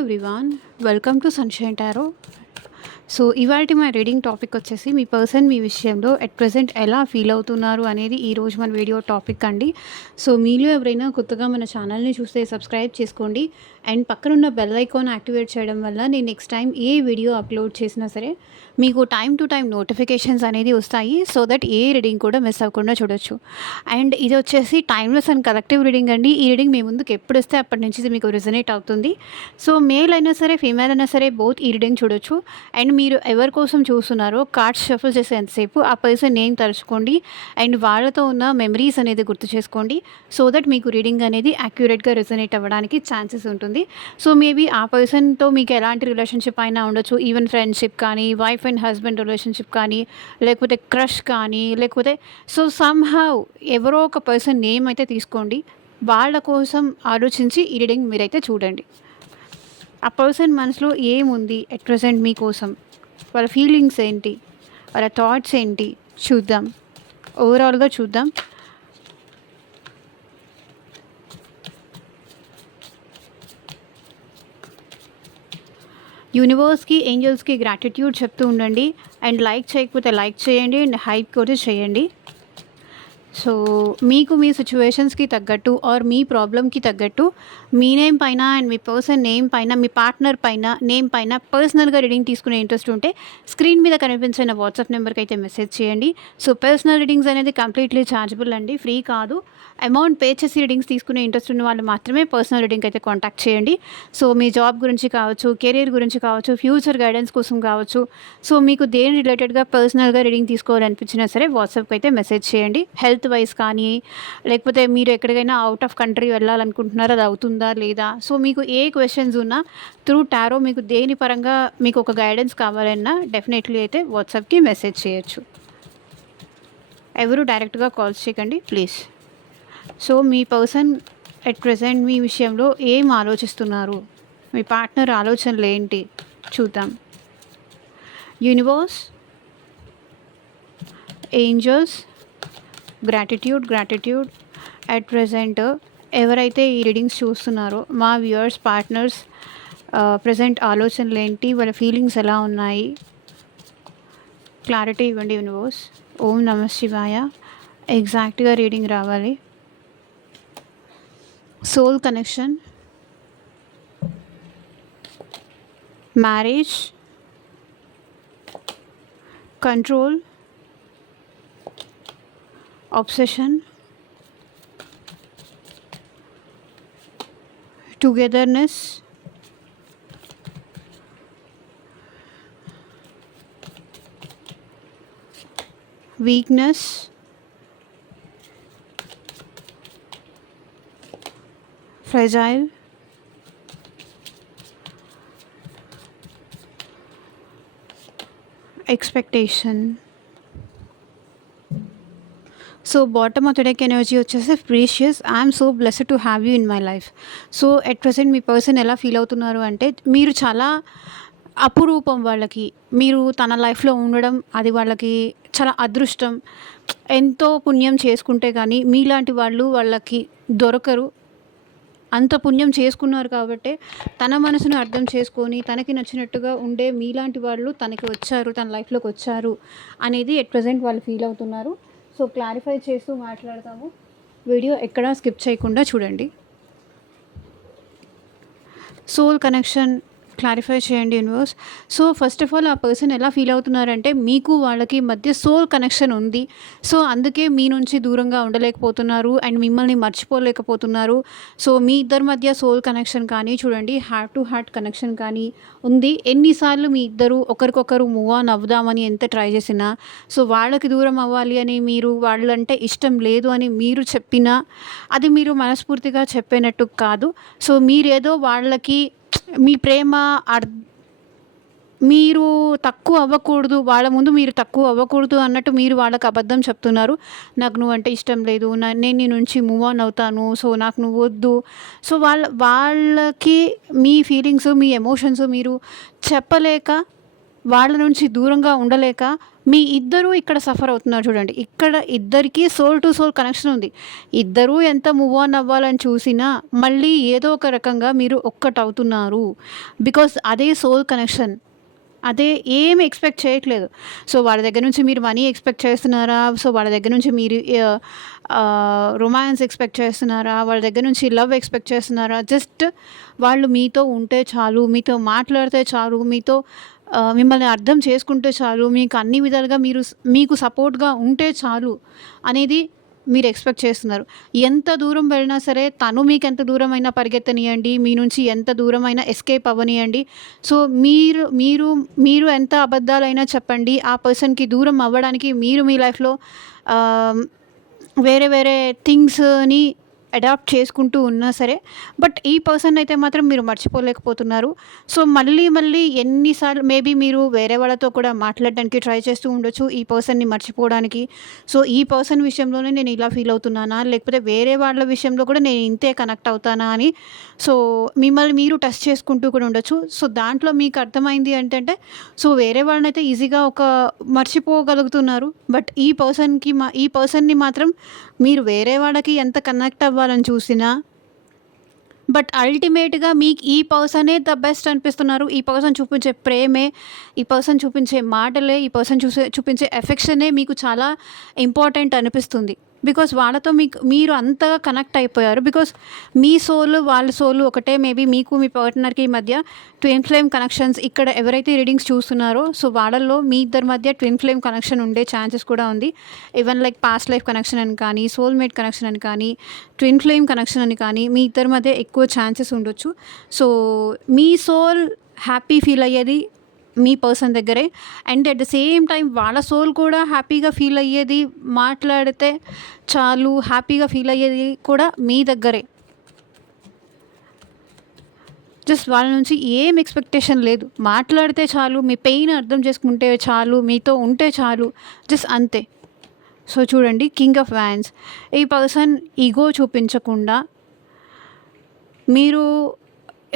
Everyone, welcome to sunshine tarot. So ఇవాల్టి మన reading topic వచ్చేసి మీ పర్సన్ మీ విషయంలో ఎట్ ప్రెజెంట్ ఎలా ఫీల్ అవుతున్నారు అనేది ఈరోజు మన వీడియో టాపిక్ అండి. సో మీలో ఎవరైనా కొత్తగా మన ఛానల్ని చూస్తే సబ్స్క్రైబ్ చేసుకోండి అండ్ పక్కనున్న బెల్ ఐకాన్ యాక్టివేట్ చేయడం వల్ల నేను నెక్స్ట్ టైం ఏ వీడియో అప్లోడ్ చేసినా సరే మీకు టైం టు టైం నోటిఫికేషన్స్ అనేది వస్తాయి. సో దట్ ఏ రీడింగ్ కూడా మిస్ అవ్వకుండా చూడొచ్చు. అండ్ ఇది వచ్చేసి టైమ్లెస్ అండ్ కలెక్టివ్ రీడింగ్ అండి. ఈ రీడింగ్ మీ ముందుకు ఎప్పుడు వస్తే అప్పటి నుంచి ఇది మీకు రిజనేట్ అవుతుంది. సో మేల్ అయినా సరే ఫీమేల్ అయినా సరే బోత్ ఈ రీడింగ్ చూడొచ్చు. అండ్ మీరు ఎవరి కోసం చూస్తున్నారో కార్డ్స్ షఫుల్ చేసేంతసేపు ఆ పర్సన్ నేమ్ తలుచుకోండి అండ్ వాళ్ళతో ఉన్న మెమరీస్ అనేది గుర్తు చేసుకోండి. సో దట్ మీకు రీడింగ్ అనేది యాక్యురేట్గా రిజనేట్ అవ్వడానికి ఛాన్సెస్ ఉంటుంది. సో మేబీ ఆ పర్సన్తో మీకు ఎలాంటి రిలేషన్షిప్ అయినా ఉండొచ్చు. ఈవెన్ ఫ్రెండ్షిప్ కానీ, వైఫ్ అండ్ హస్బెండ్ రిలేషన్షిప్ కానీ, లేకపోతే క్రష్ కానీ, లేకపోతే సో సమ్హౌ ఎవరో ఒక పర్సన్ నేమ్ అయితే తీసుకోండి. వాళ్ళ కోసం ఆలోచించి ఈ రీడింగ్ మీరైతే చూడండి. ఆ పర్సన్ మనసులో ఏముంది ఎట్ ప్రెజెంట్ మీకోసం, వాళ్ళ ఫీలింగ్స్ ఏంటి, వాళ్ళ థాట్స్ ఏంటి చూద్దాం. ఓవరాల్గా చూద్దాం. యూనివర్స్కి, ఏంజల్స్కి గ్రాటిట్యూడ్ చెప్తూ ఉండండి. అండ్ లైక్ చేయకపోతే లైక్ చేయండి అండ్ హైప్ కూడా చేయండి. సో మీకు మీ సిచ్యువేషన్స్కి తగ్గట్టు ఆర్ మీ ప్రాబ్లమ్కి తగ్గట్టు మీ నేమ్ పైన అండ్ మీ పర్సన్ నేమ్ పైన, మీ పార్ట్నర్ పైన నేమ్ పైన పర్సనల్గా రీడింగ్ తీసుకునే ఇంట్రెస్ట్ ఉంటే స్క్రీన్ మీద కనిపించిన వాట్సాప్ నెంబర్కి అయితే మెసేజ్ చేయండి. సో పర్సనల్ రీడింగ్స్ అనేది కంప్లీట్లీ ఛార్జబుల్ అండి, ఫ్రీ కాదు. అమౌంట్ పే చేసి రీడింగ్స్ తీసుకునే ఇంట్రెస్ట్ ఉన్న వాళ్ళు మాత్రమే పర్సనల్ రీడింగ్ అయితే కాంటాక్ట్ చేయండి. సో మీ జాబ్ గురించి కావచ్చు, కెరీర్ గురించి కావచ్చు, ఫ్యూచర్ గైడెన్స్ కోసం కావచ్చు, సో మీకు దేని రిలేటెడ్గా పర్సనల్గా రీడింగ్ తీసుకోవాలనిపించినా సరే వాట్సాప్కి అయితే మెసేజ్ చేయండి. హెల్త్ వైజ్ కానీ, లేకపోతే మీరు ఎక్కడికైనా అవుట్ ఆఫ్ కంట్రీ వెళ్ళాలనుకుంటున్నారో అది అవుతుందా లేదా, సో మీకు ఏ క్వశ్చన్స్ ఉన్నా త్రూ టారో మీకు దేని పరంగా మీకు ఒక గైడెన్స్ కావాలన్నా డెఫినెట్లీ అయితే వాట్సాప్కి మెసేజ్ చేయొచ్చు. ఎవరు డైరెక్ట్గా కాల్స్ చేయకండి ప్లీజ్. సో మీ పర్సన్ ఎట్ ప్రెజెంట్ మీ విషయంలో ఏం ఆలోచిస్తున్నారు, మీ పార్ట్నర్ ఆలోచనలు ఏంటి చూద్దాం. Universe, angels, gratitude at present ఎవరైతే ఈ రీడింగ్స్ చూస్తున్నారో మా వ్యూవర్స్, పార్ట్నర్స్ ప్రజెంట్ ఆలోచనలు ఏంటి, వాళ్ళ ఫీలింగ్స్ ఎలా ఉన్నాయి, క్లారిటీ ఇవ్వండి యూనివర్స్. ఓం నమః శివాయ. ఎగ్జాక్ట్గా రీడింగ్ రావాలి. Soul connection, marriage, control, obsession, togetherness, weakness, fragile, expectation. So bottom of the deck energy వచ్చేసి precious. I'm so blessed to have you in my life. So at present మీ person ఎలా feel అవుతున్నారు అంటే మీరు చాలా అపురూపం వాళ్ళకి. మీరు తన లైఫ్లో ఉండడం అది వాళ్ళకి చాలా అదృష్టం. ఎంతో పుణ్యం చేసుకుంటే కానీ మీలాంటి వాళ్ళు వాళ్ళకి దొరకరు. అంత పుణ్యం చేసుకున్నారు కాబట్టి తన మనసును అర్థం చేసుకొని తనకి నచ్చినట్టుగా ఉండే మీలాంటి వాళ్ళు తనకి వచ్చారు, తన లైఫ్లోకి వచ్చారు అనేది ఎట్ ప్రెజెంట్ వాళ్ళు ఫీల్ అవుతున్నారు. సో క్లారిఫై చేస్తూ మాట్లాడతాము. వీడియో ఎక్కడా స్కిప్ చేయకుండా చూడండి. సోల్ కనెక్షన్ క్లారిఫై చేయండి universe. So first of all ఆ పర్సన్ ఎలా ఫీల్ అవుతున్నారంటే మీకు వాళ్ళకి మధ్య సోల్ కనెక్షన్ ఉంది. సో అందుకే మీ నుంచి దూరంగా ఉండలేకపోతున్నారు అండ్ మిమ్మల్ని మర్చిపోలేకపోతున్నారు. సో మీ ఇద్దరి మధ్య సోల్ కనెక్షన్ కానీ చూడండి, హార్ట్ టు హార్ట్ కనెక్షన్ కానీ ఉంది. ఎన్నిసార్లు మీ ఇద్దరు ఒకరికొకరు మూవ్ ఆన్ అవుదామని ఎంత ట్రై చేసినా, సో వాళ్ళకి దూరం అవ్వాలి అని మీరు, వాళ్ళంటే ఇష్టం లేదు అని మీరు చెప్పినా అది మీరు మనస్ఫూర్తిగా చెప్పినట్టు కాదు. సో మీరేదో వాళ్ళకి మీ ప్రేమ మీరు తక్కువ అవ్వకూడదు, వాళ్ళ ముందు మీరు తక్కువ అవ్వకూడదు అన్నట్టు మీరు వాళ్ళకి అబద్ధం చెప్తున్నారు. నాకు నువ్వంటే ఇష్టం లేదు, నేను నీ నుంచి మూవ్ ఆన్ అవుతాను, సో నాకు నువ్వు వద్దు. సో వాళ్ళకి మీ ఫీలింగ్స్, మీ ఎమోషన్స్ మీరు చెప్పలేక వాళ్ళ నుంచి దూరంగా ఉండలేక మీ ఇద్దరూ ఇక్కడ సఫర్ అవుతున్నారు చూడండి. ఇక్కడ ఇద్దరికీ సోల్ టు సోల్ కనెక్షన్ ఉంది. ఇద్దరూ ఎంత మూవ్ ఆన్ అవ్వాలని చూసినా మళ్ళీ ఏదో ఒక రకంగా మీరు ఒక్కటవుతున్నారు. బికాస్ అదే సోల్ కనెక్షన్. అదే ఏమి ఎక్స్‌పెక్ట్ చేయట్లేదు. సో, వాళ్ళ దగ్గర నుంచి మీరు మనీ ఎక్స్‌పెక్ట్ చేస్తున్నారా? సో, వాళ్ళ దగ్గర నుంచి మీరు రొమాన్స్ ఎక్స్‌పెక్ట్ చేస్తున్నారా? వాళ్ళ దగ్గర నుంచి లవ్ ఎక్స్‌పెక్ట్ చేస్తున్నారా? జస్ట్ వాళ్ళు మీతో ఉంటే చాలు, మీతో మాట్లాడితే చాలు, మీతో మిమ్మల్ని అర్థం చేసుకుంటే చాలు, మీకు అన్ని విధాలుగా మీకు సపోర్ట్‌గా ఉంటే చాలు అనేది మీరు ఎక్స్‌పెక్ట్ చేస్తున్నారు. ఎంత దూరం వెళ్ళినా సరే తను మీకెంత దూరమైనా పరిగెత్తనియండి, మీ నుంచి ఎంత దూరమైనా ఎస్కేప్ అవ్వనియండి. సో, మీరు మీరు మీరు ఎంత అబద్ధాలైనా చెప్పండి, ఆ పర్సన్‌కి దూరం అవ్వడానికి మీరు మీ లైఫ్‌లో ఆహ్, వేరే వేరే థింగ్స్‌ని అడాప్ట్ చేసుకుంటూ ఉన్నా సరే, బట్ ఈ పర్సన్ అయితే మాత్రం మీరు మర్చిపోలేకపోతున్నారు. సో, మళ్ళీ మళ్ళీ ఎన్నిసార్లు మేబీ మీరు వేరే వాళ్ళతో కూడా మాట్లాడడానికి ట్రై చేస్తూ ఉండొచ్చు ఈ పర్సన్‌ని మర్చిపోవడానికి. సో, ఈ పర్సన్ విషయంలోనే నేను ఇలా ఫీల్ అవుతున్నానా? లేకపోతే వేరే వాళ్ళ విషయంలో కూడా నేను ఇంతే కనెక్ట్ అవుతానా అని సో, మిమ్మల్ని మీరు టెస్ట్ చేసుకుంటూ కూడా ఉండొచ్చు. సో, దాంట్లో మీకు అర్థమైంది ఏంటంటే సో, వేరే వాళ్ళనైతే ఈజీగా మర్చిపోగలుగుతున్నారు. బట్ ఈ పర్సన్‌ని మాత్రం మీరు వేరే వాళ్ళకి ఎంత కనెక్ట్ అవ్వాలని చూసినా బట్ అల్టిమేట్‌గా మీకు ఈ పర్సనే ద బెస్ట్ అనిపిస్తున్నారు. ఈ పర్సన్ చూపించే ప్రేమే, ఈ పర్సన్ చూపించే మాటలే, ఈ పర్సన్ చూపించే ఎఫెక్షనే మీకు చాలా ఇంపార్టెంట్ అనిపిస్తుంది. బికాస్ వాళ్ళతో మీరు అంతగా కనెక్ట్ అయిపోయారు. బికాస్ మీ సోల్, వాళ్ళ సోల్ ఒకటే. మేబీ మీకు మీ పార్ట్నర్‌కి మధ్య ట్విన్ ఫ్లేమ్ కనెక్షన్స్ ఇక్కడ ఎవరైతే రీడింగ్స్ చూస్తున్నారో సో, వాళ్ళల్లో మీ ఇద్దరి మధ్య ట్విన్ ఫ్లేమ్ కనెక్షన్ ఉండే ఛాన్సెస్ కూడా ఉంది. Even like past life connection అని కానీ, సోల్‌మేట్ కనెక్షన్ అని కానీ, ట్విన్ ఫ్లేమ్ కనెక్షన్ అని కానీ మీ ఇద్దరి మధ్య ఎక్కువ ఛాన్సెస్ ఉండొచ్చు. సో, మీ సోల్ హ్యాపీ ఫీల్ అయ్యేది మీ పర్సన్ దగ్గరే. And at the same time వాళ్ళ సోల్ కూడా హ్యాపీగా ఫీల్ అయ్యేది మాట్లాడితే చాలు, హ్యాపీగా ఫీల్ అయ్యేది కూడా మీ దగ్గరే. జస్ట్ వాళ్ళ నుంచి ఏం ఎక్స్పెక్టేషన్ లేదు. మాట్లాడితే చాలు, మీ పెయిన్ అర్థం చేసుకుంటే చాలు, మీతో ఉంటే చాలు, జస్ట్ అంతే. సో, చూడండి కింగ్ ఆఫ్ వ్యాండ్స్. ఈ పర్సన్ ఈగో చూపించకుండా మీరు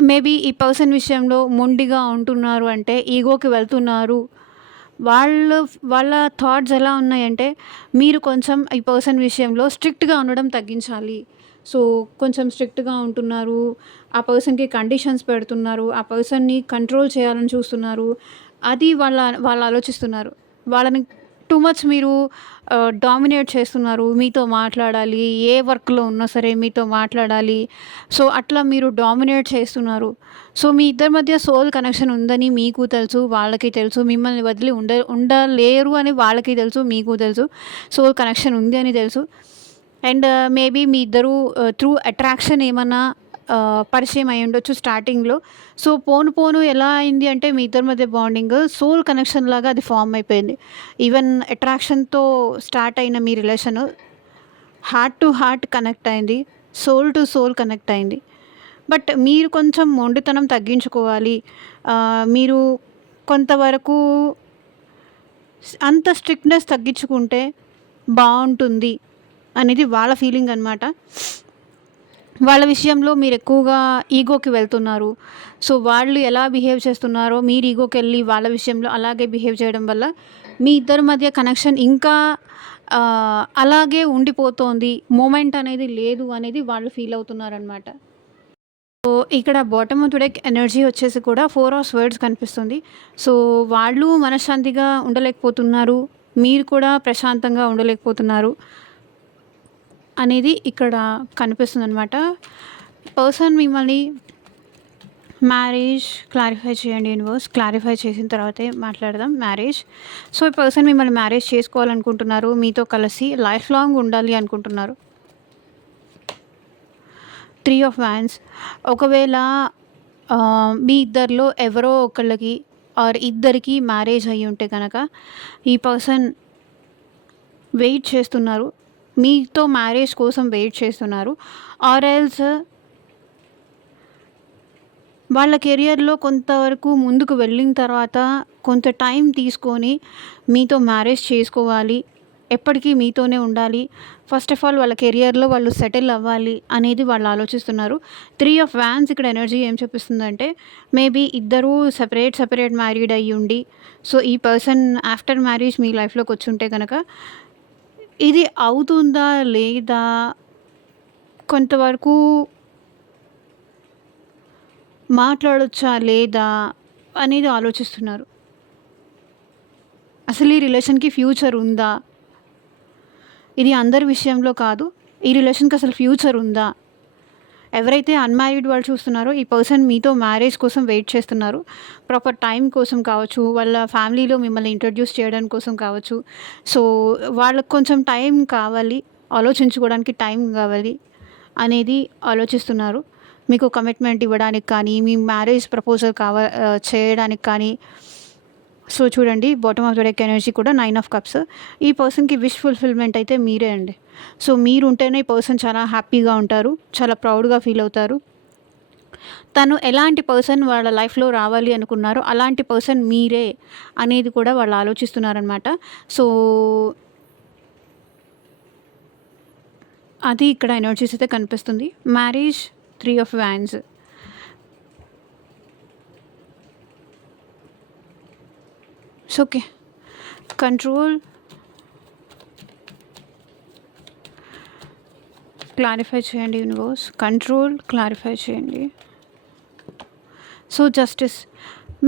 మేబీ ఈ పర్సన్ విషయంలో మొండిగా ఉంటున్నారు అంటే ఈగోకి వెళ్తున్నారు. వాళ్ళ థాట్స్ ఎలా ఉన్నాయంటే మీరు కొంచెం ఈ పర్సన్ విషయంలో స్ట్రిక్ట్‌గా ఉండడం తగ్గించాలి. సో, కొంచెం స్ట్రిక్ట్‌గా ఉంటున్నారు. ఆ పర్సన్‌కి కండిషన్స్ పెడుతున్నారు. ఆ పర్సన్‌ని కంట్రోల్ చేయాలని చూస్తున్నారు. అది వాళ్ళు ఆలోచిస్తున్నారు. వాళ్ళని టూ మచ్ మీరు డామినేట్ చేస్తున్నారు. మీతో మాట్లాడాలి. ఏ వర్క్‌లో ఉన్నా సరే మీతో మాట్లాడాలి. సో, అట్లా మీరు డామినేట్ చేస్తున్నారు. సో, మీ ఇద్దరి మధ్య సోల్ కనెక్షన్ ఉందని మీకు తెలుసు, వాళ్ళకి తెలుసు. మిమ్మల్ని వదిలి ఉండలేరు అని వాళ్ళకి తెలుసు, మీకు తెలుసు. సోల్ కనెక్షన్ ఉంది అని తెలుసు. అండ్ మేబీ మీ ఇద్దరు త్రూ అట్రాక్షన్ ఏమన్నా పరిచయం అయ్యి ఉండొచ్చు స్టార్టింగ్‌లో. సో, పోను పోను ఎలా అయింది అంటే మీ ఇద్దరి మధ్య బాండింగ్ సోల్ కనెక్షన్ లాగా అది ఫార్మ్ అయిపోయింది. ఈవెన్ అట్రాక్షన్‌తో స్టార్ట్ అయిన మీ relation heart to heart connect అయింది. సోల్ టు సోల్ కనెక్ట్ అయింది. బట్ మీరు కొంచెం మొండితనం తగ్గించుకోవాలి. మీరు కొంతవరకు అంత స్ట్రిక్ట్‌నెస్ తగ్గించుకుంటే బావుంటుంది అనేది వాళ్ళ ఫీలింగ్ అనమాట. వాళ్ళ విషయంలో మీరు ఎక్కువగా ఈగోకి వెళ్తున్నారు. సో, వాళ్ళు ఎలా బిహేవ్ చేస్తున్నారో మీరు ఈగోకెళ్ళి వాళ్ళ విషయంలో అలాగే బిహేవ్ చేయడం వల్ల మీ ఇద్దరి మధ్య కనెక్షన్ ఇంకా అలాగే ఉండిపోతోంది. మూమెంట్ అనేది లేదు అనేది వాళ్ళు ఫీల్ అవుతున్నారనమాట. సో, ఇక్కడ bottom of the deck energy వచ్చేసి కూడా 4 ఆఫ్ స్వర్డ్స్ కనిపిస్తుంది. సో, వాళ్ళు మనశ్శాంతిగా ఉండలేకపోతున్నారు. మీరు కూడా ప్రశాంతంగా ఉండలేకపోతున్నారు అనేది ఇక్కడ కనిపిస్తుందనమాట. పర్సన్ మిమ్మల్ని మ్యారేజ్ క్లారిఫై చేయండి యూనివర్స్. క్లారిఫై చేసిన తర్వాతే మాట్లాడదాం మ్యారేజ్. సో, ఈ పర్సన్ మిమ్మల్ని మ్యారేజ్ చేసుకోవాలనుకుంటున్నారు. మీతో కలిసి లైఫ్ లాంగ్ ఉండాలి అనుకుంటున్నారు. 3 ఆఫ్ వ్యాండ్స్. ఒకవేళ మీ ఇద్దరిలో ఎవరో ఒకళ్ళకి ఆర్ ఇద్దరికి మ్యారేజ్ అయ్యి ఉంటే కనుక ఈ పర్సన్ వెయిట్ చేస్తున్నారు. మీతో మ్యారేజ్ కోసం వెయిట్ చేస్తున్నారు. ఆర్ ఎల్స్ వాళ్ళ కెరియర్‌లో కొంతవరకు ముందుకు వెళ్ళిన తర్వాత కొంత టైం తీసుకొని మీతో మ్యారేజ్ చేసుకోవాలి ఎప్పటికీ మీతోనే ఉండాలి. ఫస్ట్ ఆఫ్ ఆల్ వాళ్ళ కెరియర్‌లో వాళ్ళు సెటిల్ అవ్వాలి అనేది వాళ్ళు ఆలోచిస్తున్నారు. 3 ఆఫ్ వాండ్స్ ఇక్కడ ఎనర్జీ ఏం చూపిస్తుందంటే, మేబీ ఇద్దరూ సెపరేట్ మ్యారీడ్ అయ్యుండి, సో, ఈ పర్సన్ ఆఫ్టర్ మ్యారేజ్ మీ లైఫ్‌లోకి వచ్చుంటే గనక, ఇది అవుతుందా? లేదా? కొంతవరకు మాట్లాడొచ్చా? లేదా? అనేది ఆలోచిస్తున్నారు. అసలు ఈ రిలేషన్‌కి ఫ్యూచర్ ఉందా? ఇది అందరి విషయంలో కాదు. ఈ రిలేషన్‌కి అసలు ఫ్యూచర్ ఉందా? ఎవరైతే అన్‌మ్యారీడ్ వాళ్ళు చూస్తున్నారో, ఈ పర్సన్ మీతో మ్యారేజ్ కోసం వెయిట్ చేస్తున్నారు. ప్రాపర్ టైం కోసం కావచ్చు, వాళ్ళ ఫ్యామిలీలో మిమ్మల్ని ఇంట్రొడ్యూస్ చేయడం కోసం కావచ్చు. సో, వాళ్ళకి కొంచెం టైం కావాలి. ఆలోచించుకోవడానికి టైం కావాలి అనేది ఆలోచిస్తున్నారు. మీకు కమిట్మెంట్ ఇవ్వడానికి కానీ, మీ మ్యారేజ్ ప్రపోజల్ చేయడానికి కానీ. సో, చూడండి, bottom of the deck energy కూడా 9 ఆఫ్ కప్స్. ఈ పర్సన్‌కి విష్ ఫుల్‌ఫిల్‌మెంట్ అయితే మీరే అండి. సో, మీరుంటేనే ఈ పర్సన్ చాలా హ్యాపీగా ఉంటారు. చాలా ప్రౌడ్‌గా ఫీల్ అవుతారు. తను ఎలాంటి పర్సన్ వాళ్ళ లైఫ్‌లో రావాలి అనుకున్నారో, అలాంటి పర్సన్ మీరే అనేది కూడా వాళ్ళు ఆలోచిస్తున్నారనమాట. సో, అది ఇక్కడ ఎనర్జీస్ అయితే కనిపిస్తుంది. Marriage, 3 of wands. So, okay. Control, clarify చేయండి యూనివర్స్. కంట్రోల్, క్లారిఫై చేయండి. So, justice.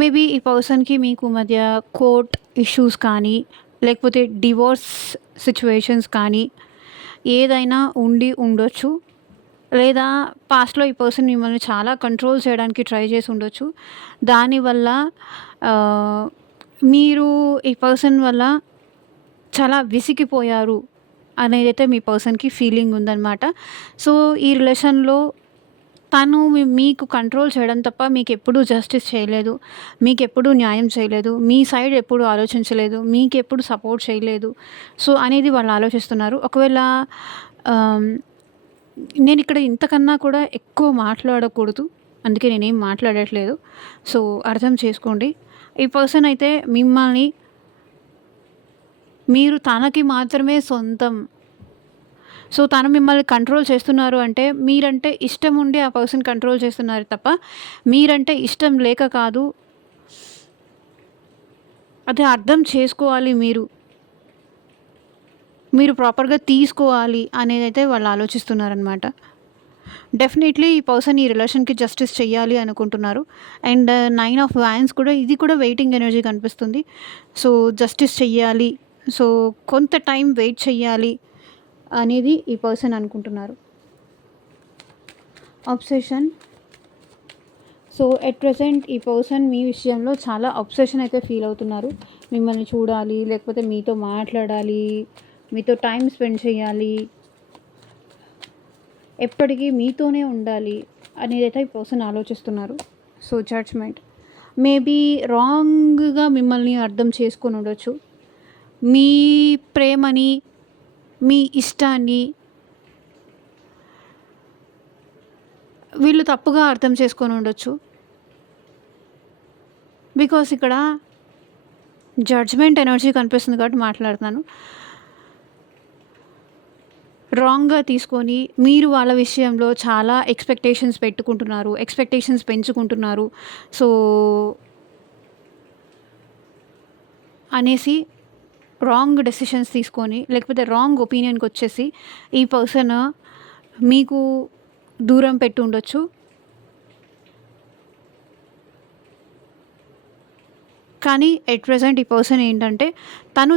మేబీ ఈ పర్సన్‌కి మీకు మధ్య కోర్ట్ ఇష్యూస్ కానీ, లేకపోతే డివోర్స్ సిట్యుయేషన్స్ కానీ ఏదైనా ఉండొచ్చు. లేదా పాస్ట్‌లో ఈ పర్సన్ మిమ్మల్ని చాలా కంట్రోల్ చేయడానికి ట్రై చేసి ఉండొచ్చు. దానివల్ల మీరు ఈ పర్సన్ వల్ల చాలా విసిగిపోయారు అనేదైతే మీ పర్సన్‌కి ఫీలింగ్ ఉందనమాట. సో, ఈ రిలేషన్‌లో తను మీకు కంట్రోల్ చేయడం తప్ప మీకెప్పుడూ జస్టిస్ చేయలేదు. మీకెప్పుడూ న్యాయం చేయలేదు. మీ సైడ్ ఎప్పుడు ఆలోచించలేదు. మీకెప్పుడు సపోర్ట్ చేయలేదు. సో, అనేది వాళ్ళు ఆలోచిస్తున్నారు. ఒకవేళ నేనిక్కడ ఇంతకన్నా కూడా ఎక్కువ మాట్లాడకూడదు. అందుకే నేనేం మాట్లాడట్లేదు. సో, అర్థం చేసుకోండి. ఈ పర్సన్ అయితే మిమ్మల్ని మీరు తనకి మాత్రమే సొంతం. సో, తను మిమ్మల్ని కంట్రోల్ చేస్తున్నారు అంటే, మీరంటే ఇష్టం ఉండి ఆ పర్సన్ కంట్రోల్ చేస్తున్నారు తప్ప, మీరంటే ఇష్టం లేక కాదు. అది అర్థం చేసుకోవాలి మీరు. మీరు ప్రాపర్‌గా తీసుకోవాలి అనేదైతే వాళ్ళు ఆలోచిస్తున్నారనమాట. డెఫినెట్లీ ఈ పర్సన్ ఈ రిలేషన్‌కి జస్టిస్ చెయ్యాలి అనుకుంటున్నారు. అండ్ 9 ఆఫ్ వాండ్స్ కూడా, ఇది కూడా వెయిటింగ్ ఎనర్జీ కనిపిస్తుంది. సో, జస్టిస్ చెయ్యాలి. సో, కొంత టైం వెయిట్ చెయ్యాలి అనేది ఈ పర్సన్ అనుకుంటున్నారు. అబ్సెషన్. సో, ఎట్ ప్రెజెంట్ ఈ పర్సన్ మీ విషయంలో చాలా అబ్సెషన్ అయితే ఫీల్ అవుతున్నారు. మిమ్మల్ని చూడాలి, లేకపోతే మీతో మాట్లాడాలి, మీతో టైం స్పెండ్ చేయాలి, ఎప్పటికీ మీతోనే ఉండాలి అనేదైతే ఈ పర్సన్ ఆలోచిస్తున్నారు. So, judgement. మేబీ రాంగ్‌గా మిమ్మల్ని అర్థం చేసుకొని ఉండొచ్చు. మీ ప్రేమని, మీ ఇష్టాన్ని వీళ్ళు తప్పుగా అర్థం చేసుకొని ఉండొచ్చు. బికాస్ ఇక్కడ జడ్జ్మెంట్ ఎనర్జీ కనిపిస్తుంది కాబట్టి మాట్లాడుతున్నాను. రాంగ్‌గా తీసుకొని మీరు వాళ్ళ విషయంలో చాలా ఎక్స్‌పెక్టేషన్స్ పెట్టుకుంటున్నారు. ఎక్స్‌పెక్టేషన్స్ పెంచుకుంటున్నారు. సో, అనేసి రాంగ్ డెసిషన్స్ తీసుకొని, లేకపోతే రాంగ్ ఒపీనియన్‌కొచ్చేసి ఈ పర్సన్ మీకు దూరం పెట్టి ఉండొచ్చు. కానీ ఎట్ ప్రెజెంట్ ఈ పర్సన్ ఏంటంటే, తను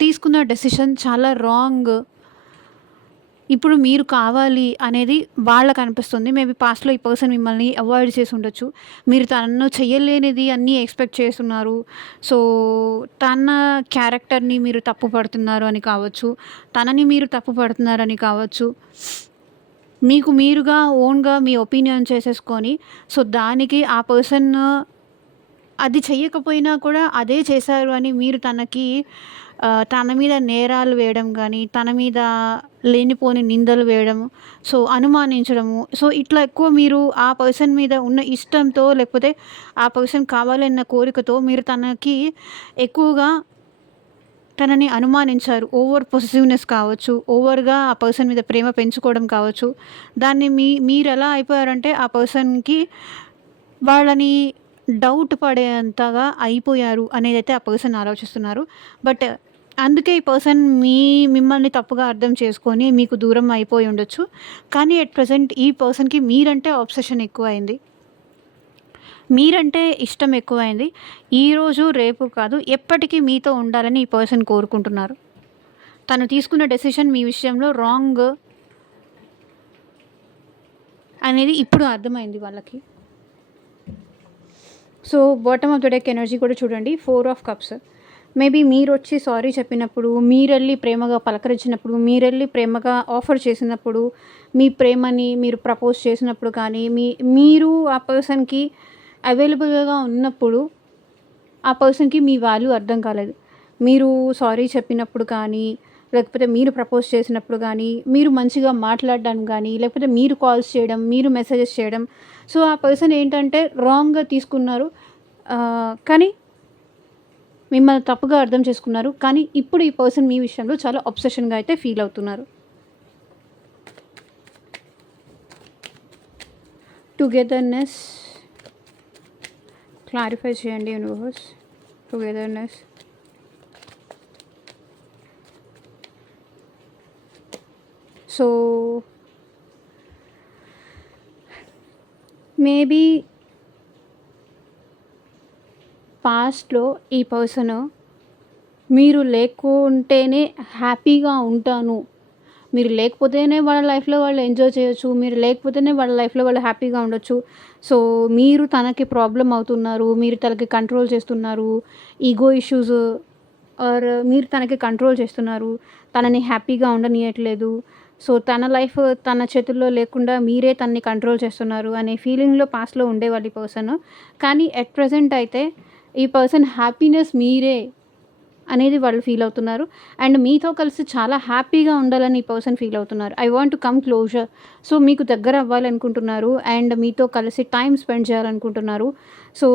తీసుకున్న డెసిషన్ చాలా రాంగ్. ఇప్పుడు మీరు కావాలి అనేది వాళ్ళకి అనిపిస్తుంది. మేబీ పాస్ట్‌లో ఈ పర్సన్ మిమ్మల్ని అవాయిడ్ చేసి ఉండొచ్చు. మీరు తను చేయలేనిది అన్నీ ఎక్స్‌పెక్ట్ చేస్తున్నారు. సో, తన క్యారెక్టర్‌ని మీరు తప్పు పడుతున్నారు అని కావచ్చు. తనని మీరు తప్పు పడుతున్నారని కావచ్చు. మీకు మీరుగా ఓన్‌గా మీ ఒపీనియన్ చేసేసుకొని, సో, దానికి ఆ పర్సన్ అది చెయ్యకపోయినా కూడా అదే చేశారు అని మీరు తన మీద నేరాలు వేయడం గానీ, తన మీద లేనిపోని నిందలు వేయడము, సో, అనుమానించడము. సో, ఇట్లా ఎక్కువ మీరు ఆ పర్సన్ మీద ఉన్న ఇష్టంతో, లేకపోతే ఆ పర్సన్ కావాలన్న కోరికతో మీరు తనకి ఎక్కువగా తనని అనుమానించారు. ఓవర్ పొసెసివ్‌నెస్ కావచ్చు, ఓవర్‌గా ఆ పర్సన్ మీద ప్రేమ పెంచుకోవడం కావచ్చు. దాన్ని మీరెలా అయిపోయారంటే ఆ పర్సన్‌కి వాళ్ళని డౌట్ పడేంతగా అయిపోయారు అనేదైతే ఆ పర్సన్ ఆలోచిస్తున్నారు. బట్ అందుకే ఈ పర్సన్ మిమ్మల్ని తప్పుగా అర్థం చేసుకొని మీకు దూరం అయిపోయి ఉండొచ్చు. కానీ అట్ ప్రెజెంట్ ఈ పర్సన్‌కి మీరంటే అబ్సెషన్ ఎక్కువయింది. మీరంటే ఇష్టం ఎక్కువైంది. ఈరోజు, రేపు కాదు ఎప్పటికీ మీతో ఉండాలని ఈ పర్సన్ కోరుకుంటున్నారు. తను తీసుకున్న డెసిషన్ మీ విషయంలో రాంగ్ అనేది ఇప్పుడు అర్థమైంది వాళ్ళకి. So, bottom of the deck energy కూడా చూడండి. 4 ఆఫ్ కప్స్. మేబీ మీరొచ్చి సారీ చెప్పినప్పుడు, మీరెళ్ళి ప్రేమగా పలకరించినప్పుడు, మీరెళ్ళి ప్రేమగా ఆఫర్ చేసినప్పుడు, మీ ప్రేమని మీరు ప్రపోజ్ చేసినప్పుడు కానీ, మీరు ఆ పర్సన్‌కి అవైలబుల్‌గా ఉన్నప్పుడు, ఆ పర్సన్‌కి మీ వాల్యూ అర్థం కాలేదు. మీరు సారీ చెప్పినప్పుడు కానీ, లేకపోతే మీరు ప్రపోజ్ చేసినప్పుడు గానీ, మీరు మంచిగా మాట్లాడడం గానీ, లేకపోతే మీరు కాల్స్ చేయడం, మీరు మెసేజెస్ చేయడం. సో, ఆ పర్సన్ ఏంటంటే రాంగ్‌గా తీసుకున్నారు. కానీ మిమ్మల్ని తప్పుగా అర్థం చేసుకున్నారు. కానీ ఇప్పుడు ఈ పర్సన్ మీ విషయంలో చాలా అబ్సెషన్‌గా అయితే ఫీల్ అవుతున్నారు. టుగెదర్‌నెస్ క్లారిఫై చేయండి యూనివర్స్. టుగెదర్‌నెస్. సో, మేబీ పాస్ట్‌లో ఈ పర్సను మీరు లేకుంటేనే హ్యాపీగా ఉంటాను. మీరు లేకపోతేనే వాళ్ళ లైఫ్‌లో వాళ్ళు ఎంజాయ్ చేయొచ్చు. మీరు లేకపోతేనే వాళ్ళ లైఫ్‌లో వాళ్ళు హ్యాపీగా ఉండొచ్చు. సో, మీరు తనకి ప్రాబ్లమ్ అవుతున్నారు. మీరు తనకి కంట్రోల్ చేస్తున్నారు. ఈగో ఇష్యూస్ ఆర్ మీరు తనకి కంట్రోల్ చేస్తున్నారు. తనని హ్యాపీగా ఉండనీయట్లేదు. సో, తన లైఫ్ తన చేతుల్లో లేకుండా మీరే తనని కంట్రోల్ చేస్తున్నారు అనే ఫీలింగ్‌లో పాస్ట్‌లో ఉండేవాళ్ళు ఈ పర్సన్. కానీ అట్ ప్రెజెంట్ అయితే ఈ పర్సన్ హ్యాపీనెస్ మీరే అనేది వాళ్ళు ఫీల్ అవుతున్నారు. అండ్ మీతో కలిసి చాలా హ్యాపీగా ఉండాలని ఈ పర్సన్ ఫీల్ అవుతున్నారు. I want to come closer. So, మీకు దగ్గర అవ్వాలనుకుంటున్నారు. అండ్ మీతో కలిసి టైమ్ స్పెండ్ చేయాలనుకుంటున్నారు. సో,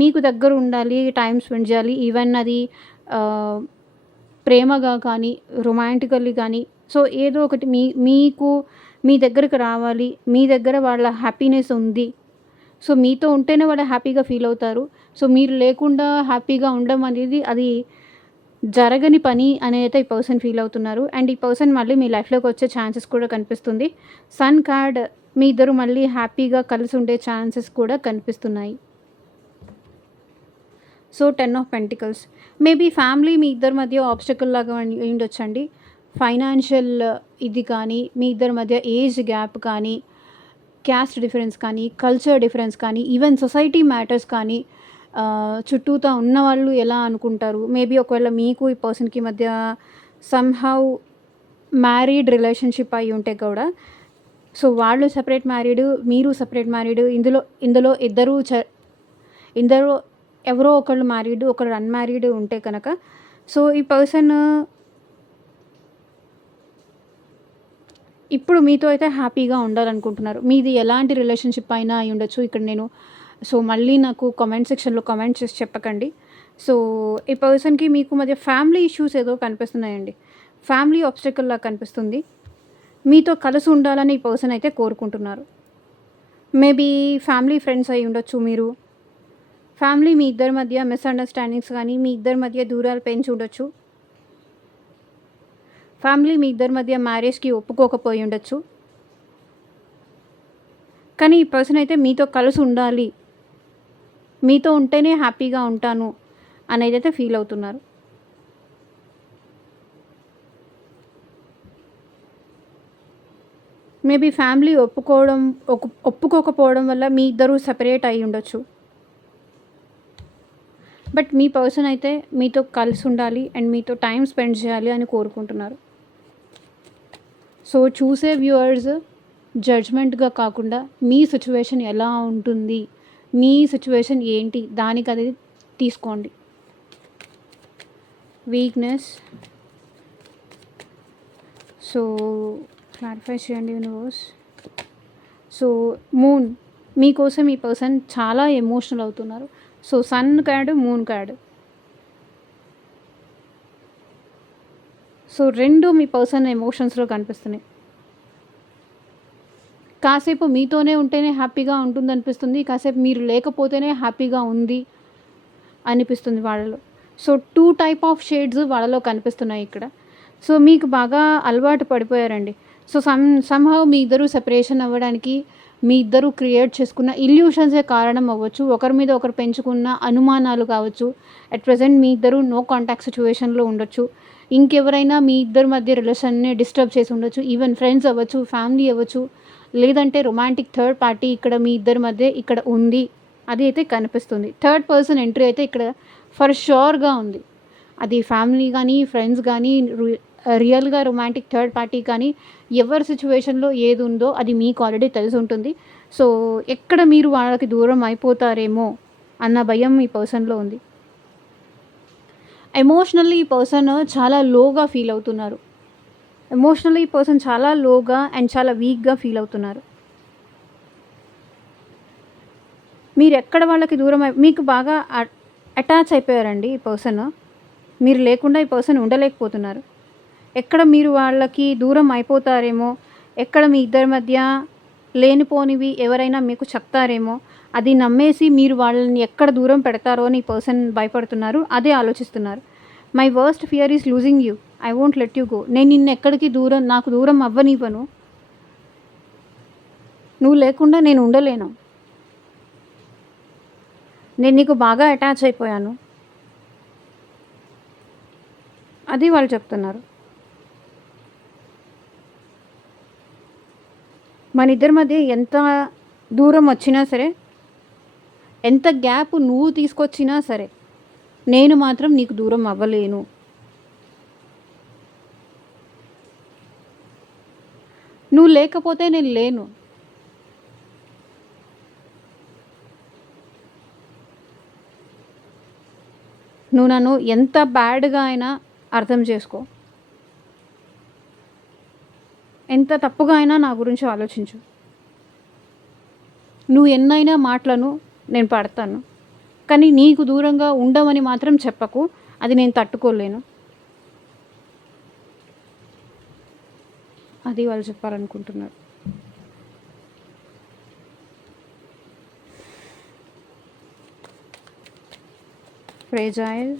మీకు దగ్గర ఉండాలి, టైమ్ స్పెండ్ చేయాలి. ఈవెన్ అది ఆహ్, ప్రేమగా కానీ, రొమాంటికల్లీ కానీ, సో, ఏదో ఒకటి మీకు మీ దగ్గరకు రావాలి. మీ దగ్గర వాళ్ళ హ్యాపీనెస్ ఉంది. సో, మీతో ఉంటేనే వాళ్ళు హ్యాపీగా ఫీల్ అవుతారు. సో, మీరు లేకుండా హ్యాపీగా ఉండడం అనేది అది జరగని పని అనైతే ఈ పర్సన్ ఫీల్ అవుతున్నారు. అండ్ ఈ పర్సన్ మళ్ళీ మీ లైఫ్‌లోకి వచ్చే ఛాన్సెస్ కూడా కనిపిస్తుంది. సన్ కార్డ్ మీ ఇద్దరు మళ్ళీ హ్యాపీగా కలిసి ఉండే ఛాన్సెస్ కూడా కనిపిస్తున్నాయి. So, 10 of pentacles. Maybe family మీ ఇద్దరి మధ్య ఆబ్స్టకల్ లాగా అయ్యుండొచ్చండి. ఫైనాన్షియల్ ఇది కానీ, మీ ఇద్దరి మధ్య ఏజ్ గ్యాప్ కానీ, క్యాస్ట్ డిఫరెన్స్ కానీ, కల్చర్ డిఫరెన్స్ కానీ, ఈవెన్ సొసైటీ మ్యాటర్స్ కానీ, చుట్టూతా ఉన్నవాళ్ళు ఎలా అనుకుంటారు? మేబీ ఒకవేళ మీకు ఈ పర్సన్‌కి మధ్య సమ్‌హౌ మ్యారీడ్ రిలేషన్‌షిప్ అయ్యుంటే కూడా, సో, వాళ్ళు సెపరేట్ మ్యారీడ్, మీరు సెపరేట్ మ్యారీడ్. ఇందులో ఇందరూ ఎవరో ఒకళ్ళు మ్యారీడ్, ఒకళ్ళు అన్‌మ్యారీడ్ ఉంటే కనుక, సో, ఈ పర్సన్ ఇప్పుడు మీతో అయితే హ్యాపీగా ఉండాలనుకుంటున్నారు. మీది ఎలాంటి రిలేషన్‌షిప్ అయినా అయ్యుండొచ్చు. ఇక్కడ నేను సో, మళ్ళీ నాకు కామెంట్ సెక్షన్‌లో కామెంట్ చేసి చెప్పకండి. సో, ఈ పర్సన్‌కి మీకు మధ్య ఫ్యామిలీ ఇష్యూస్ ఏదో కనిపిస్తున్నాయండి. ఫ్యామిలీ ఆబ్స్టకల్‌లా కనిపిస్తుంది. మీతో కలిసి ఉండాలని ఈ పర్సన్ అయితే కోరుకుంటున్నారు. మేబీ ఫ్యామిలీ ఫ్రెండ్స్ అయ్యుండొచ్చు మీరు. ఫ్యామిలీ మీ ఇద్దరి మధ్య మిస్‌అండర్‌స్టాండింగ్స్ గానీ, మీ ఇద్దరి మధ్య దూరాలు పెంచి ఉండొచ్చు. ఫ్యామిలీ మీ ఇద్దరి మధ్య మ్యారేజ్‌కి ఒప్పుకోకపోయి ఉండొచ్చు. కానీ ఈ పర్సన్ అయితే మీతో కలిసి ఉండాలి. మీతో ఉంటేనే హ్యాపీగా ఉంటాను అనేదైతే ఫీల్ అవుతున్నారు. మేబీ ఫ్యామిలీ ఒప్పుకోకపోవడం వల్ల మీ ఇద్దరు సెపరేట్ అయ్యి ఉండొచ్చు. బట్ మీ పర్సన్ అయితే మీతో కలిసి ఉండాలి అండ్ మీతో టైం స్పెండ్ చేయాలి అని కోరుకుంటున్నారు. సో, చూసే వ్యూవర్స్ జడ్జ్‌మెంట్‌గా కాకుండా మీ సిట్యుయేషన్ ఎలా ఉంటుంది? మీ సిట్యుయేషన్ ఏంటి? దానికది తీసుకోండి. వీక్‌నెస్. సో, క్లారిఫై చేయండి యూనివర్స్. సో, మూన్ మీకోసం ఈ పర్సన్ చాలా ఎమోషనల్ అవుతున్నారు. So, sun card, moon card. So 2 మీ పర్సన్ ఎమోషన్స్‌లో కనిపిస్తున్నాయి. కాసేపు మీతోనే ఉంటేనే హ్యాపీగా ఉంటుందనిపిస్తుంది. కాసేపు మీరు లేకపోతేనే హ్యాపీగా ఉంది అనిపిస్తుంది వాళ్ళలో. సో 2 టైప్ ఆఫ్ షేడ్స్ వాళ్ళలో కనిపిస్తున్నాయి ఇక్కడ. సో మీకు బాగా అలవాటు పడిపోయారండి. సో సమ్‌హౌ మీ ఇద్దరు సెపరేషన్ అవ్వడానికి మీ ఇద్దరు క్రియేట్ చేసుకున్న ఇల్యూషన్సే కారణం అవ్వచ్చు. ఒకరి మీద ఒకరు పెంచుకున్న అనుమానాలు కావచ్చు. అట్ ప్రెజెంట్ మీ ఇద్దరు నో కాంటాక్ట్ సిట్యుయేషన్‌లో ఉండొచ్చు. ఇంకెవరైనా మీ ఇద్దరి మధ్య రిలేషన్‌ని డిస్టర్బ్ చేసి ఉండొచ్చు. ఈవెన్ ఫ్రెండ్స్ అవ్వచ్చు, ఫ్యామిలీ అవ్వచ్చు. లేదంటే రొమాంటిక్ థర్డ్ పార్టీ ఇక్కడ మీ ఇద్దరి మధ్య ఇక్కడ ఉంది. అది అయితే కనిపిస్తుంది. థర్డ్ పర్సన్ ఎంట్రీ అయితే ఇక్కడ ఫర్ ష్యూర్‌గా ఉంది. అది ఫ్యామిలీ గానీ, ఫ్రెండ్స్ గానీ, రియల్‌గా రొమాంటిక్ థర్డ్ పార్టీ కానీ ఎవరి సిట్యుయేషన్‌లో ఏది ఉందో అది మీకు ఆల్రెడీ తెలిసి ఉంటుంది. సో ఎక్కడ మీరు వాళ్ళకి దూరం అయిపోతారేమో అన్న భయం మీ పర్సన్‌లో ఉంది. ఎమోషనల్లీ ఈ పర్సన్ చాలా లోగా ఫీల్ అవుతున్నారు. ఎమోషనల్లీ ఈ పర్సన్ చాలా లోగా అండ్ చాలా వీక్‌గా ఫీల్ అవుతున్నారు. మీరెక్కడ వాళ్ళకి దూరం మీకు బాగా అటాచ్ అయిపోయారండి ఈ పర్సన్. మీరు లేకుండా ఈ పర్సన్ ఉండలేకపోతున్నారు. ఎక్కడ మీరు వాళ్ళకి దూరం అయిపోతారేమో, ఎక్కడ మీ ఇద్దరి మధ్య లేనిపోనివి ఎవరైనా మీకు చెప్తారేమో, అది నమ్మేసి మీరు వాళ్ళని ఎక్కడ దూరం పెడతారో అని ఈ పర్సన్ భయపడుతున్నారు. అదే ఆలోచిస్తున్నారు. My worst fear is losing you. I won't let you go. నేను నిన్నెక్కడికి నాకు దూరం అవ్వనివ్వను. నువ్వు లేకుండా నేను ఉండలేను. నేను నీకు బాగా అటాచ్ అయిపోయాను. అది వాళ్ళు చెప్తున్నారు. మన ఇద్దరి మధ్య ఎంత దూరం వచ్చినా సరే, ఎంత గ్యాప్ నువ్వు తీసుకొచ్చినా సరే, నేను మాత్రం నీకు దూరం అవ్వలేను. నువ్వు లేకపోతే నేను లేను. నువ్వు నన్ను ఎంత బ్యాడ్‌గా అయినా అర్థం చేసుకో. ఎంత తప్పుగా అయినా నా గురించి ఆలోచించు. నువ్వు ఎన్నైనా మాటలను నేను పడతాను. కానీ నీకు దూరంగా ఉండమని మాత్రం చెప్పకు. అది నేను తట్టుకోలేను. అది వాళ్ళు చెప్పాలనుకుంటున్నారు. ఫ్రేజైల్,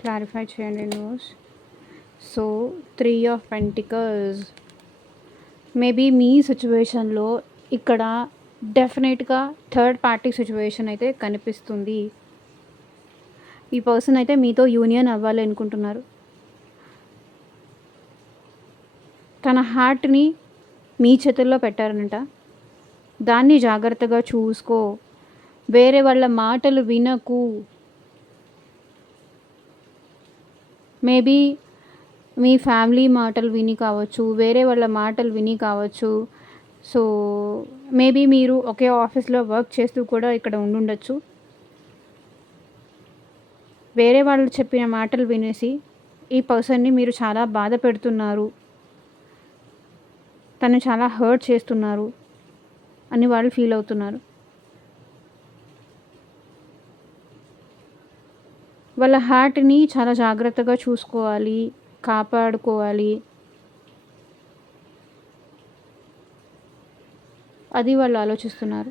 క్లారిఫై చేయండి news. So 3 of pentacles. Maybe మీ సిచ్యువేషన్లో ఇక్కడ డెఫినెట్గా థర్డ్ పార్టీ సిచ్యువేషన్ అయితే కనిపిస్తుంది. ఈ పర్సన్ అయితే మీతో యూనియన్ అవ్వాలి అనుకుంటున్నారు. తన హార్ట్ని మీ చేతుల్లో పెట్టారనంట. దాన్ని జాగ్రత్తగా చూసుకో. వేరే వాళ్ళ మాటలు వినకు. మేబీ మీ ఫ్యామిలీ మాటలు విని కావచ్చు, వేరే వాళ్ళ మాటలు విని కావచ్చు. సో మేబీ మీరు ఒకే ఆఫీస్లో వర్క్ చేస్తూ కూడా ఇక్కడ ఉండుండొచ్చు. వేరే వాళ్ళు చెప్పిన మాటలు వినేసి ఈ పర్సన్ని మీరు చాలా బాధ పెడుతున్నారు, తను చాలా హర్ట్ చేస్తున్నారు అని వాళ్ళు ఫీల్ అవుతున్నారు. వాళ్ళ హార్ట్ని చాలా జాగ్రత్తగా చూసుకోవాలి, కాపాడుకోవాలి. అది వాళ్ళు ఆలోచిస్తున్నారు.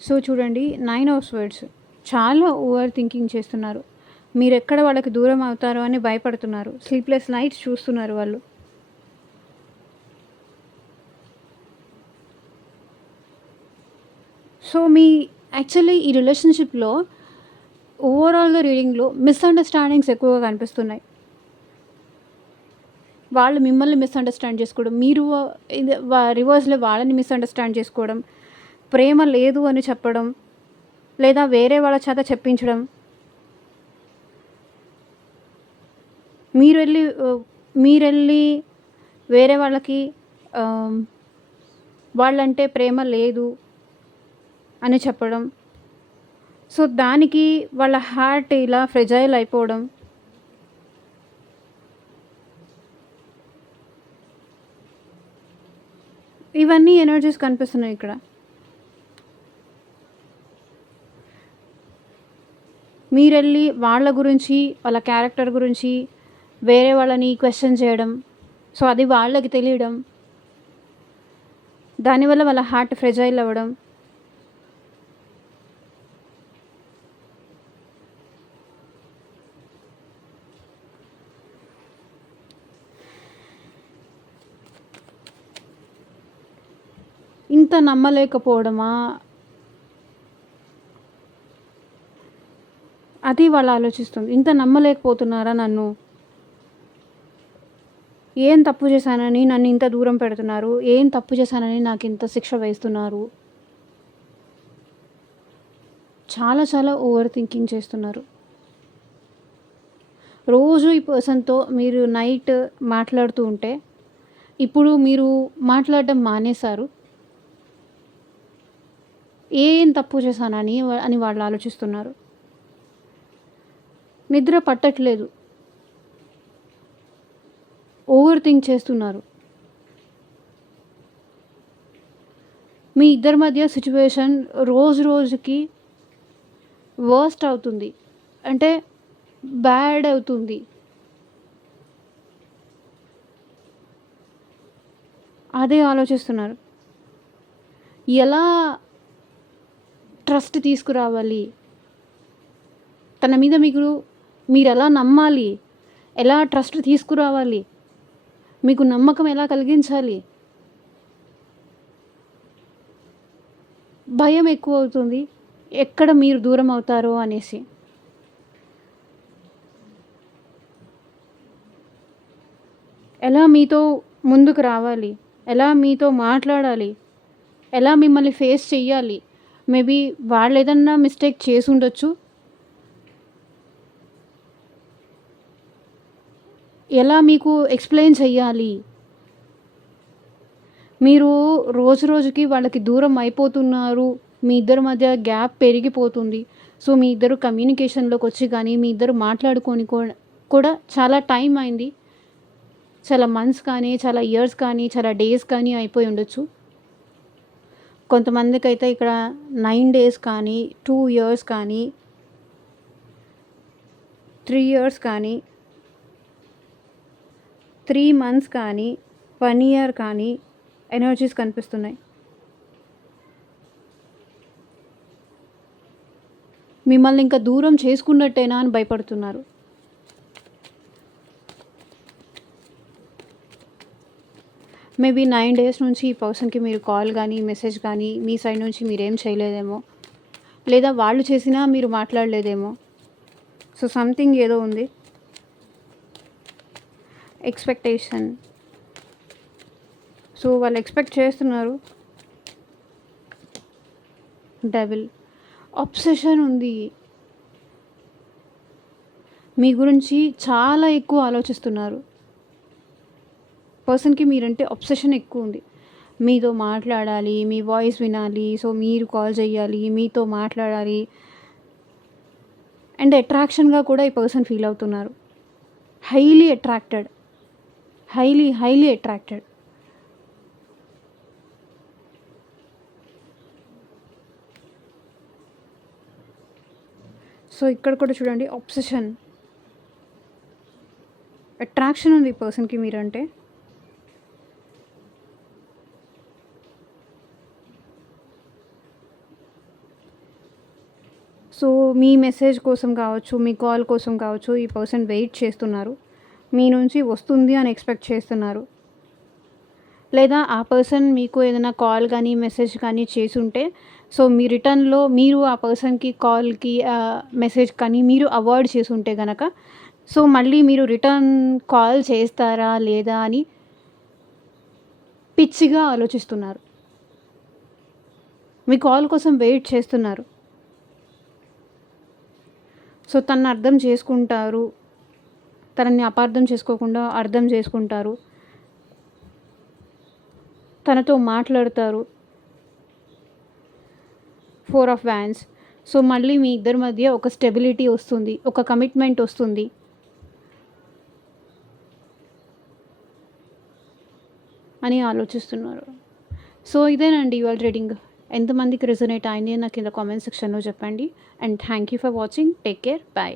సో చూడండి, 9 ఆఫ్ స్వర్డ్స్. చాలా ఓవర్ థింకింగ్ చేస్తున్నారు. మీరు ఎక్కడ వాళ్ళకి దూరం అవుతారో అని భయపడుతున్నారు. స్లీప్లెస్ నైట్స్ చూస్తున్నారు వాళ్ళు. సో మీ యాక్చువల్లీ ఈ రిలేషన్షిప్లో ఓవరాల్గా రీడింగ్లో మిస్అండర్స్టాండింగ్స్ ఎక్కువగా కనిపిస్తున్నాయి. వాళ్ళు మిమ్మల్ని మిస్అండర్స్టాండ్ చేసుకోవడం, మీరు రివర్స్లో వాళ్ళని మిస్అండర్స్టాండ్ చేసుకోవడం, ప్రేమ లేదు అని చెప్పడం, లేదా వేరే వాళ్ళ చేత చెప్పించడం, మీరెళ్ళి వేరే వాళ్ళకి వాళ్ళంటే ప్రేమ లేదు అని చెప్పడం. సో దానికి వాళ్ళ హార్ట్ ఇలా ఫ్రెజైల్ అయిపోవడం. ఇవన్నీ ఎనర్జీస్ కనిపిస్తున్నాయి ఇక్కడ. మీరెళ్ళి వాళ్ళ గురించి, వాళ్ళ క్యారెక్టర్ గురించి వేరే వాళ్ళని క్వెషన్ చేయడం. సో, అది వాళ్ళకి తెలియడం. దానివల్ల వాళ్ళ హార్ట్ ఫ్రెజైల్ అవ్వడం. ఇంత నమ్మలేకపోవడమా? అది వాళ్ళు ఆలోచిస్తుంది. ఇంత నమ్మలేకపోతున్నారా నన్ను? ఏం తప్పు చేశానని నన్ను ఇంత దూరం పెడుతున్నారు? ఏం తప్పు చేశానని నాకింత శిక్ష వేస్తున్నారు? చాలా చాలా ఓవర్ థింకింగ్ చేస్తున్నారు. రోజు ఈ పర్సన్‌తో మీరు నైట్ మాట్లాడుతూ ఉంటే, ఇప్పుడు మీరు మాట్లాడడం మానేశారు. ఏం తప్పు చేశానని అని వాళ్ళు ఆలోచిస్తున్నారు. నిద్ర పట్టట్లేదు. ఓవర్ థింక్ చేస్తున్నారు. మీ ఇద్దరి మధ్య సిట్యుయేషన్ రోజు రోజుకి వర్స్ట్ అవుతుంది. అంటే బ్యాడ్ అవుతుంది. అదే ఆలోచిస్తున్నారు. ఎలా ట్రస్ట్ తీసుకురావాలి? తన మీద మీరెలా నమ్మాలి? ఎలా ట్రస్ట్ తీసుకురావాలి? మీకు నమ్మకం ఎలా కలిగించాలి? భయం ఎక్కువవుతుంది. ఎక్కడ మీరు దూరం అవుతారో అనేసి. ఎలా మీతో ముందుకు రావాలి? ఎలా మీతో మాట్లాడాలి? ఎలా మిమ్మల్ని ఫేస్ చెయ్యాలి? మేబీ వాళ్ళేదన్నా మిస్టేక్ చేసుండొచ్చు. ఎలా మీకు ఎక్స్‌ప్లెయిన్ చెయ్యాలి? మీరు రోజు రోజుకి వాళ్ళకి దూరం అయిపోతున్నారు. మీ ఇద్దరి మధ్య గ్యాప్ పెరిగిపోతుంది. సో, మీ ఇద్దరు కమ్యూనికేషన్‌లోకొచ్చి గానీ, మీ ఇద్దరు మాట్లాడుకొని కూడా చాలా టైం అయింది. చాలా మంత్స్ కానీ, చాలా ఇయర్స్ కానీ, చాలా డేస్ కానీ అయిపోయి ఉండొచ్చు. కొంతమందికైతే ఇక్కడ 9 డేస్ కానీ, 2 ఇయర్స్ కానీ, 3 ఇయర్స్ కానీ, 3 మంత్స్ కానీ, 1 ఇయర్ కానీ ఎనర్జీస్ కనిపిస్తున్నాయి. మిమ్మల్ని ఇంకా దూరం చేసుకున్నట్టేనా అని భయపడుతున్నారు. మేబీ 9 డేస్ నుంచి ఈ పర్సన్‌కి మీరు కాల్ గానీ, మెసేజ్ గానీ, మీ సైడ్ నుంచి మీరేం చేయలేదేమో. లేదా వాళ్ళు చేసినా మీరు మాట్లాడలేదేమో. సో, సంథింగ్ ఏదో ఉంది. ఎక్స్‌పెక్టేషన్. సో, వాళ్ళు ఎక్స్‌పెక్ట్ చేస్తున్నారు. డెవిల్. అబ్సెషన్ ఉంది. మీ గురించి చాలా ఎక్కువ ఆలోచిస్తున్నారు. పర్సన్‌కి మీరంటే అబ్సెషన్ ఎక్కువుంది. మీతో మాట్లాడాలి, మీ వాయిస్ వినాలి, సో మీరు కాల్ చేయాలి, మీతో మాట్లాడాలి. అండ్ అట్రాక్షన్‌గా కూడా ఈ పర్సన్ ఫీల్ అవుతున్నారు. Highly attracted. Highly attracted. So, ఇక్కడ కూడా చూడండి అబ్సెషన్. అట్రాక్షన్ ఉంది ఈ పర్సన్‌కి మీరంటే. సో, మీ మెసేజ్ కోసం కావచ్చు, మీ కాల్ కోసం కావచ్చు, ఈ పర్సన్ వెయిట్ చేస్తున్నారు. మీ నుంచి వస్తుంది అని ఎక్స్‌పెక్ట్ చేస్తున్నారు. లేదా ఆ పర్సన్ మీకు ఏదైనా కాల్ కానీ, మెసేజ్ కానీ చేసుంటే, సో మీ రిటర్న్‌లో మీరు ఆ పర్సన్‌కి కాల్‌కి మెసేజ్ కానీ మీరు అవాయిడ్ చేసుంటే గనక, సో మళ్ళీ మీరు రిటర్న్ కాల్ చేస్తారా లేదా అని పిచ్చిగా ఆలోచిస్తున్నారు. మీ కాల్ కోసం వెయిట్ చేస్తున్నారు. సో తనని అర్థం చేసుకుంటారు. తనని అపార్థం చేసుకోకుండా అర్థం చేసుకుంటారు. తనతో మాట్లాడతారు. 4 ఆఫ్ వ్యాండ్స్. సో మళ్ళీ మీ ఇద్దరి మధ్య ఒక స్టెబిలిటీ వస్తుంది. ఒక కమిట్మెంట్ వస్తుంది. అని ఆలోచిస్తున్నారు. సో ఇదేనండి ఇవాళ రీడింగ్. ఎంతమందికి రెజొనేట్ అయింది అని నాకు కింద కామెంట్ సెక్షన్‌లో చెప్పండి. And thank you for watching. Take care. By.